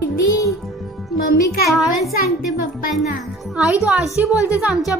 दीदी मम्मी काय पण सांगते पप्पांना. आई तू अशी बोलतेस आमच्या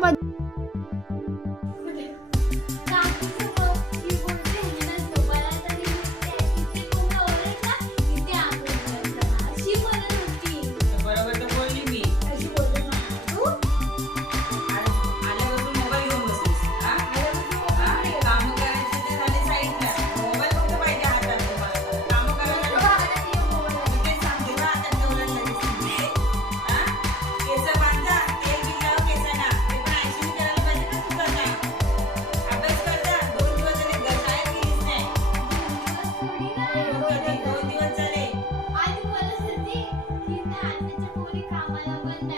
काम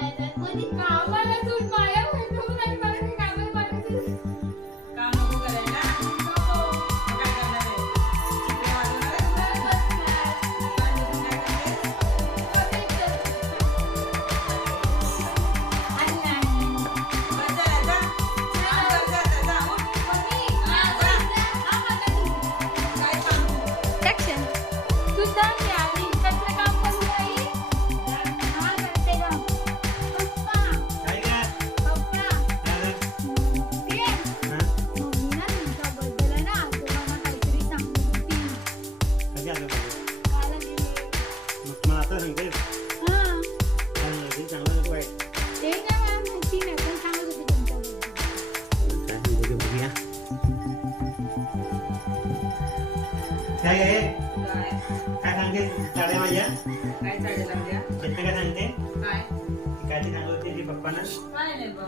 आता सांगते काय नाही, चांगलं नको काय सांगते ते बघूया काय काय काय? काय सांगते साड्या माझ्या काय चालेल आपल्या? चेतन काय सांगते काय? काय ते सांगत होते ते पप्पांना काय नाही बा.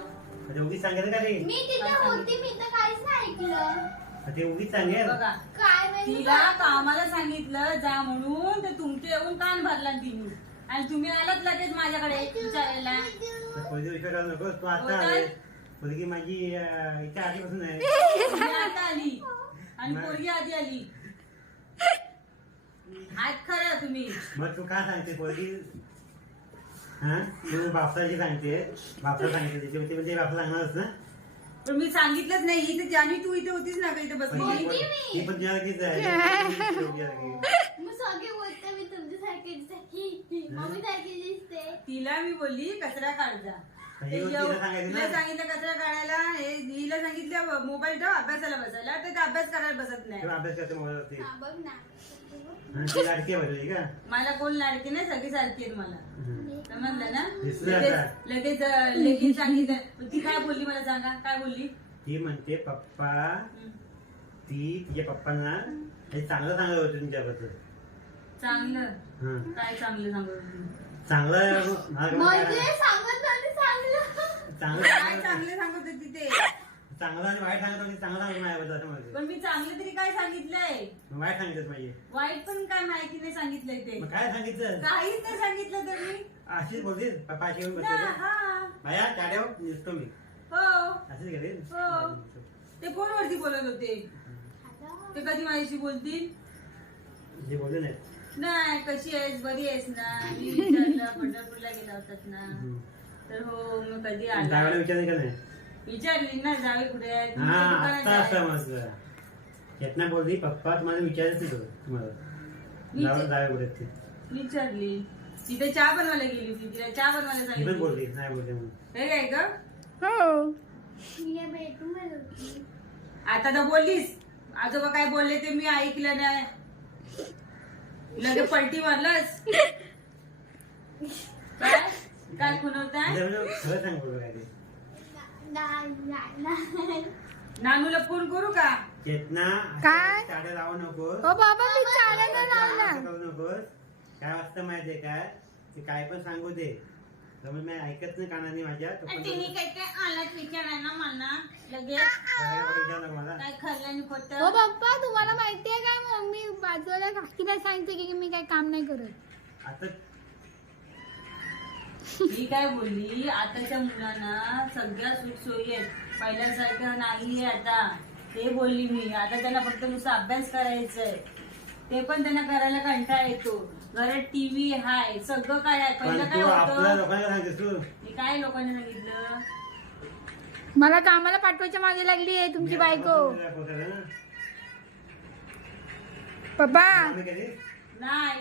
ते उगीच सांगेल का ते मी तिथे होती मी तर काहीच नाही ऐकलं ते उगीच सांगेल बघा. काय माहिती तिला कामाला सांगितलं जा म्हणून तर तुमचे येऊन कान भरला तिने. आणि तुम्ही आलात लगेच माझ्याकडे विचारायला. पहिले विचार करू नको तू आता हो तर? आले मुलगी माझी अं, इच्छा आधीपासून आहे. तुम्ही आता आली. आणि पोरगी आधी आली. आज खरं तुम्ही. मग तू काय सांगते पोरगी? हा? तू बापसाची सांगते. बापसा होते म्हणजे बापसा सांगणारच ना. पण मी सांगितलंच नाही इथे जानी तू इथे होतीस ना का इथे बसली ती पण आहे. मग सगळे बोलते मी तुमच्यासारखी दिसते. मम्मी सारखी दिसते. तिला मी बोलली कचरा काढ जा. ते मग येऊ- तिला सांगायचं. सांगितलं कचरा काढायला. हे हिला सांगितलं मोबाईल ठेव अभ्यासाला बसायला तर ते अभ्यास करायला बसत नाही. तेव्हा अभ्यास करते मोबाईलवरती हा बघ ना. हा, ती लाडकी आहे बघ, का? मला कोण लाडकी नाही सगळी सारखी आहेत मला. हम्म. समजलं ना दिसलं लगेच आता. लगेच अं, लगेच सांगितलं. ती काय बोलली मला सांगा? काय बोलली? ती म्हणते पप्पा हम्म. ती तिच्या पप्पांना हे चांगलं सांगत होते तुमच्याबद्दल. चांगलं? हा. काय चांगलं सांगू चांगलं मला म्हणजे सांगत चांगलं. काय चांगलं सांगत होती ते? चांगलं आणि वाईट सांगत होती चांगलं सांगत असं पण मी चांगलं तरी काय सांगितलंय? मग वाईट सांगितलं माझी वाईट पण काय माहिती नाही सांगितलंय ते. मग काय सांगितलं? काहीच नाही सांगितलं तर मी अशीच बोलते पप्पा अशी येऊन ना, बसले हा. माझ्या चाड्यावर दिसतो मी. हो. अशीच गेले हो. ते फोनवरती बोलत होते. ते कधी माझ्याशी बोलतील? जे बोलले नाही नाही कशी आहेस? बरी आहेस ना? मी विचारलं पंढरपूरला गेला होतात ना. तर हो मग कधी आला? का नाही? विचारली ना जावे कुठे आहे? हा तुमच्या दुकानात आता असं जावे. समजलं चेतना बोलली पप्पा तुम्हाला विचारायचं होतं तुम्हाला. विचार- जाऊ जावे बोलत ते? विचारली. तिथे चहा बनवायला गेली होती तिला चहा बनवायला ती पण सांगितली. बोलली नाही बोलते म्हणून. हे काय ग? हो. आता तर बोललीस. आजोबा काय बोलले ते मी ऐकलं नाही. लगे पलटी मारलंस? काय? काय नाही. नानूला फोन करू का? चेतना काय? लावू नको हो बाबा मी चालायला लावला असं करू नकोस. काय वाजता माहितीये काय ते काय पण सांगू दे. मी ऐकत नाही कानाने माझ्या तो पण तिने काय काय आलात विचारायला मला? लगेच? काय मला? आणि खोटं हो पप्पा तुम्हाला माहितीये काय? मम्मी बाजूला काकीला सांगते की मी काय काम नाही करत. आता मी काय बोलली? आताच्या मुलांना सगळ्या सुखसोयी आहेत. पहिल्यासारखं नाहीये आता. ते बोलली मी. आता त्यांना फक्त नुसतं अभ्यास करायचंय. आहे ते पण त्यांना करायला कंटाळा येतो. घरात टीव्ही हाय सगळं काय आहे? पहिलं काय होतं? मी काय लोकांनी सांगितलं? मला कामाला पाठवायच्या मागे लागली आहे तुमची बायको. पप्पा. नाही.